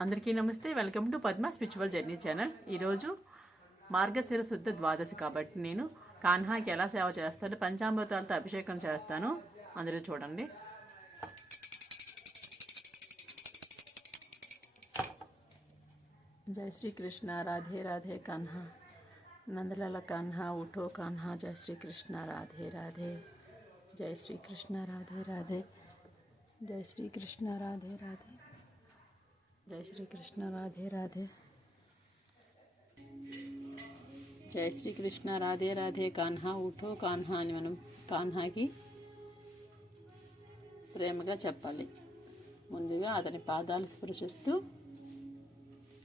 అందరికీ నమస్తే. Welcome to Padma spiritual journey channel. ఈరోజు మార్గశిర శుద్ధ ద్వాదశి కాబట్టి నేను కాన్హాకి ఎలా సేవ చేస్తాను పంచామృతాలతో అభిషేకం చేస్తాను అందరూ చూడండి. జై శ్రీకృష్ణ. రాధే రాధే కాన్హా. నందలాల కాన్హా ఉఠో కాన్హా. జై శ్రీకృష్ణ. రాధే రాధే. జై శ్రీకృష్ణ. రాధే రాధే. జై శ్రీకృష్ణ. రాధే రాధే. జై శ్రీకృష్ణ రాధే రాధే. జై శ్రీకృష్ణ రాధే రాధే. కాన్హా ఊఠో కాన్హా అని మనం కాన్హాకి ప్రేమగా చెప్పాలి. ముందుగా అతని పాదాలు స్పృశిస్తూ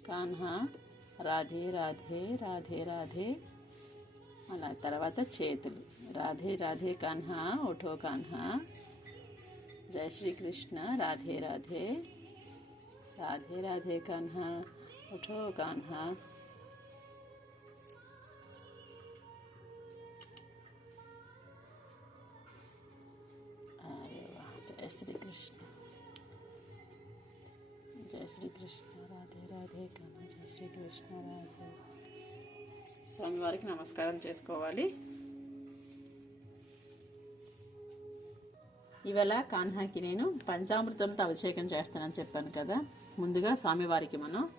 కాన్హా రాధే రాధే రాధే రాధే. అలా తర్వాత చేతులు. రాధే రాధే కాన్హా ఉఠో కాన్హా. జై శ్రీకృష్ణ రాధే రాధే. రాధే రాధే కాన్హా ఉఠో కాన్హా अरे वाह जय श्री कृष्ण जय श्री कृष्ण राधे राधे కన్నా జయ శ్రీకృష్ణ రాధే స్వామివారికి నమస్కారం చేసుకోవాలి ఇవాళ కాన్హాకి నేను పంచామృతంతో అభిషేకం చేస్తానని చెప్పాను కదా. ముందుగా స్వామివారికి మనం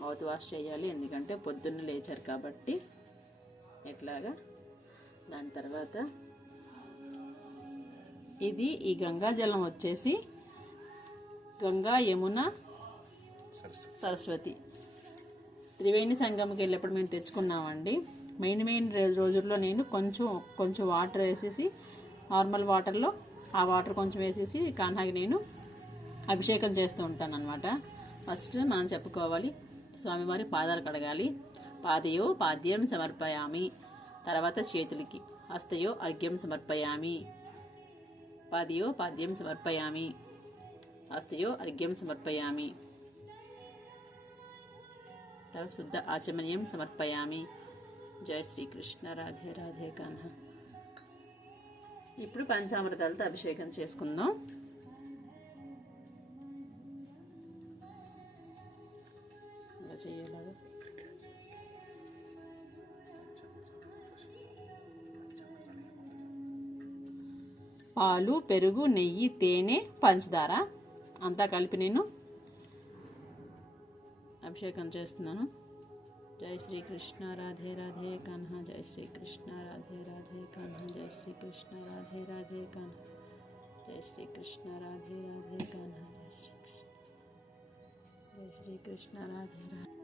మౌత్ వాష్ చేయాలి. ఎందుకంటే పొద్దున్న లేచారు కాబట్టి ఎట్లాగా? దాని తర్వాత ఇది ఈ గంగా జలం వచ్చేసి గంగా యమున సరస్వతి. త్రివేణి సంగంకి వెళ్ళినప్పుడు మేము తెచ్చుకున్నామండి. మెయిన్ మెయిన్ రోజుల్లో నేను కొంచెం కొంచెం వాటర్ వేసేసి నార్మల్ వాటర్లో ఆ వాటర్ కొంచెం వేసేసి కాన్హాకి నేను అభిషేకం చేస్తూ ఉంటాను అనమాట ఫస్ట్ మనం చెప్పుకోవాలి స్వామివారి పాదాలు కడగాలి. పాదయో పాద్యం సమర్పయామి. తర్వాత చేతులకి హస్తయో అర్ఘ్యం సమర్పయామి. పాదయో పాద్యం సమర్పయామి. హస్తయో అర్ఘ్యం సమర్పయామి. తర్వాత శుద్ధ ఆచమనీయం సమర్పయామి. జయ శ్రీకృష్ణ. రాధే రాధే కాన్హ. ఇప్పుడు పంచామృతాలతో అభిషేకం చేసుకుందాం. చేయాలి పాలు పెరుగు నెయ్యి తేనె పంచదార అంతా కలిపి నేను అభిషేకం చేస్తున్నాను. జై శ్రీకృష్ణ రాధే రాధే కాన్హా జై శ్రీకృష్ణ రాధే రాధే కాన్హా జై శ్రీకృష్ణ రాధే రాధే కాన్హా జై శ్రీకృష్ణ రాధే రాధే కాన్హా జై శ్రీకృష్ణ జై శ్రీకృష్ణ రాధే రాధే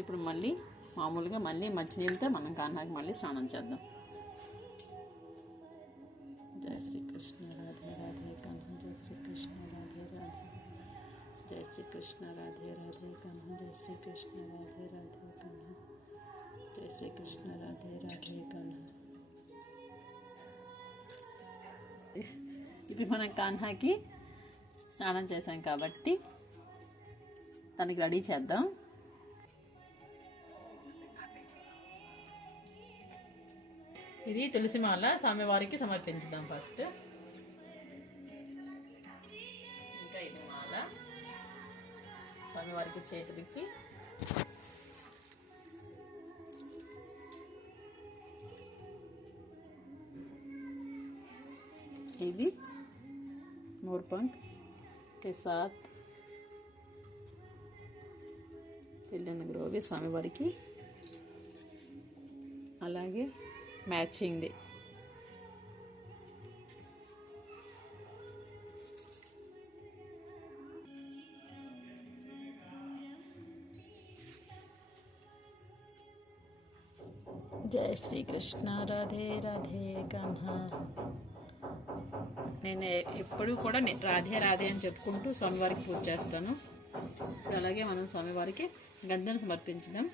ఇప్పుడు మళ్ళీ మామూలుగా మళ్ళీ మంచినీళ్ళతో మనం కాన్హాకి మళ్ళీ స్నానం చేద్దాం. జయ రాధే రాధే కన్హ. జయ శ్రీకృష్ణ రాధే రాధే. జయ శ్రీకృష్ణ రాధే రాధే కన్హ. జయ శ్రీకృష్ణ రాధే రాధే కన్హ. జయ శ్రీకృష్ణ రాధే రాధే కన్హ. ఇప్పుడు మనం కాన్హాకి స్నానం చేశాం కాబట్టి తనకి రెడీ చేద్దాం. ఇది తులసి మాల స్వామివారికి సమర్పించుదాం ఫస్ట్. స్వామివారికి చేతులకి ఇది मोरपंख के साथ తెల్లని గ్రోవి స్వామివారికి అలాగే మ్యాచింగ్ది జయ శ్రీకృష్ణ రాధే రాధే కన్హా నేను ఎప్పుడూ కూడా రాధే రాధే అని చెప్పుకుంటూ స్వామివారికి పూజ చేస్తాను. అలాగే మనం స్వామివారికి గంధం సమర్పించుదాం.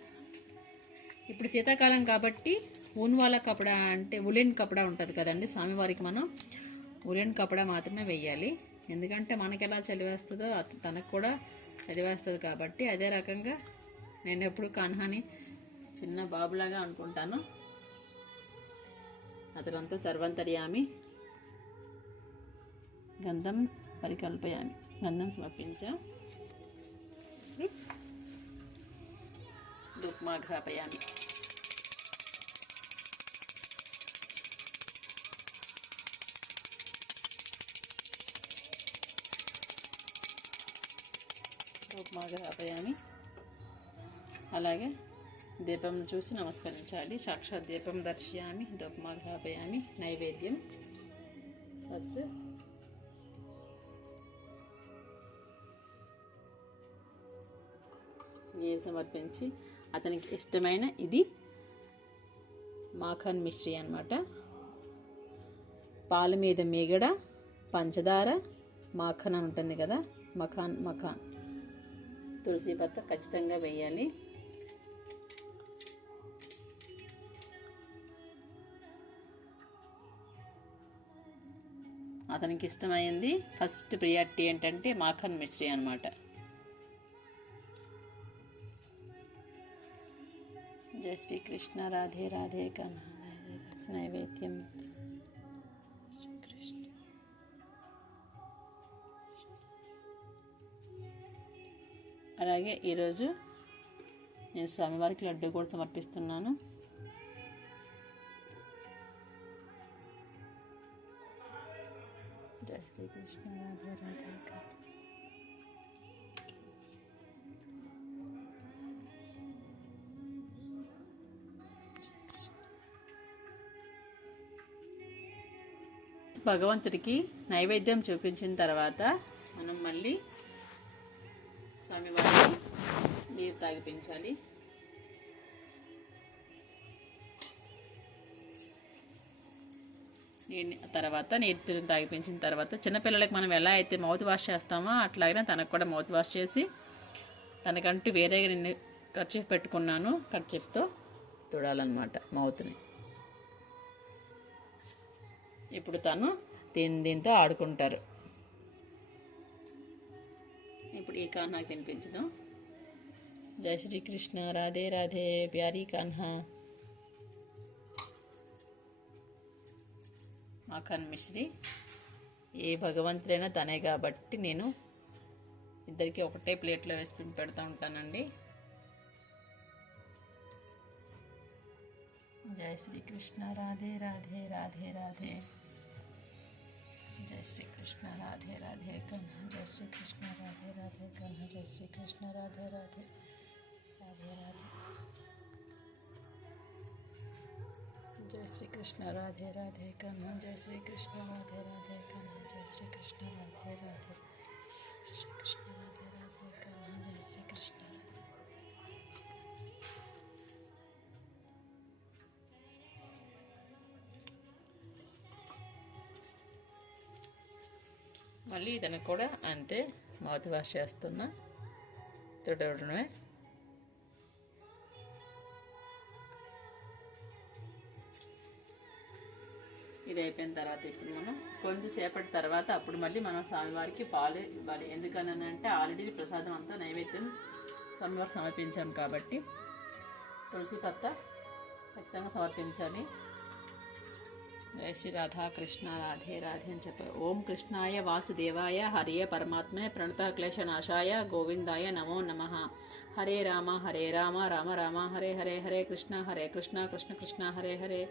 ఇప్పుడు శీతాకాలం కాబట్టి ఊన్వాల కపడా అంటే ఉలెన్ కపడా ఉంటుంది కదండి స్వామివారికి మనం ఉలెన్ కపడా మాత్రమే వెయ్యాలి. ఎందుకంటే మనకి ఎలా చలివేస్తుందో తనకు కూడా చలివేస్తుంది కాబట్టి అదే రకంగా నేను ఎప్పుడు కన్హాని చిన్న బాబులాగా అనుకుంటాను. అతనంతా సర్వంతర్యామి. గంధం పరికల్పయామి. గంధం సమర్పించా. దుక్మాఘాపయామి దుక్మాఘాపయామి అలాగే దీపం చూసి నమస్కరించాలి. సాక్షాత్ దీపం దర్శయామి దుక్మాఘాపయామి నైవేద్యం. ఫస్ట్. నీరు సమర్పించి అతనికి ఇష్టమైన ఇది మాఖన్ మిశ్రీ అనమాట పాల మీద మీగడ పంచదార మాఖన్ అని ఉంటుంది కదా మఖాన్ మఖాన్. తులసి పత్త ఖచ్చితంగా వేయాలి. అతనికి ఇష్టమైంది ఫస్ట్ ప్రియారిటీ ఏంటంటే మాఖన్ మిశ్రీ అనమాట జయ శ్రీకృష్ణ రాధే రాధే కన్హ నైవేద్యం. అలాగే ఈరోజు నేను స్వామివారికి లడ్డు కూడా సమర్పిస్తున్నాను. జయ శ్రీకృష్ణ రాధే భగవంతుడికి నైవేద్యం చూపించిన తర్వాత మనం మళ్ళీ స్వామివారికి నీరు తాగిపించాలి తర్వాత నీరు తాగిపించిన తర్వాత చిన్నపిల్లలకి మనం ఎలా అయితే మౌత్ వాష్ చేస్తామో అట్లాగనే తనకు కూడా మౌత్ వాష్ చేసి తనకంటూ వేరేగా నేను కర్చీఫ్ పెట్టుకున్నాను ఖర్చుతో తుడాలన్నమాట మౌత్ని. ఇప్పుడు తను దీని దీంతో ఆడుకుంటారు. ఇప్పుడు ఈ కాన్హాకి తినిపించదు. జై శ్రీకృష్ణ రాధే రాధే ప్యారీ కాన్హా మాఖాన్ మిశ్రీ. ఏ భగవంతుడైనా తనే కాబట్టి నేను ఇద్దరికి ఒకటే ప్లేట్లో వేసి పెడతా ఉంటానండి. జై శ్రీకృష్ణ రాధే రాధే రాధే రాధే. జై శ్రీకృష్ణ రాధే రాధే కన్హ. జై శ్రీకృష్ణ రాధే రాధే కన్హ. జై శ్రీకృష్ణ రాధే రాధే రాధే రాధే. జై శ్రీకృష్ణ రాధే రాధే కన్హ జై శ్రీకృష్ణ రాధే రాధే కన్హ జై శ్రీకృష్ణ రాధే రాధే శ్రీకృష్ణ రాధే రాధే కన్హ జై శ్రీకృష్ణ. మళ్ళీ ఇతను కూడా అంతే మౌత్ వాష్ చేస్తున్నా తుడవడమే? ఇది అయిపోయిన తర్వాత ఇప్పుడు మనం కొంచెంసేపటి తర్వాత అప్పుడు మళ్ళీ మనం స్వామివారికి పాలు ఇవ్వాలి. ఎందుకనంటే ఆల్రెడీ ప్రసాదం అంతా నైవేద్యం స్వామివారు సమర్పించాం కాబట్టి తులసి పత్త ఖచ్చితంగా సమర్పించాలి. జయ శ్రీ రాధా కృష్ణ రాధే రాధే అని చెప్పారు. ఓం కృష్ణాయ వాసుదేవాయ హరియ పరమాత్మనే ప్రణత క్లేశనాశాయ గోవిందాయ నమో నమ. హరే రామ హరే రామ రామ రామ హరే హరే హరే కృష్ణ హరే కృష్ణ కృష్ణ కృష్ణ హరే హరే.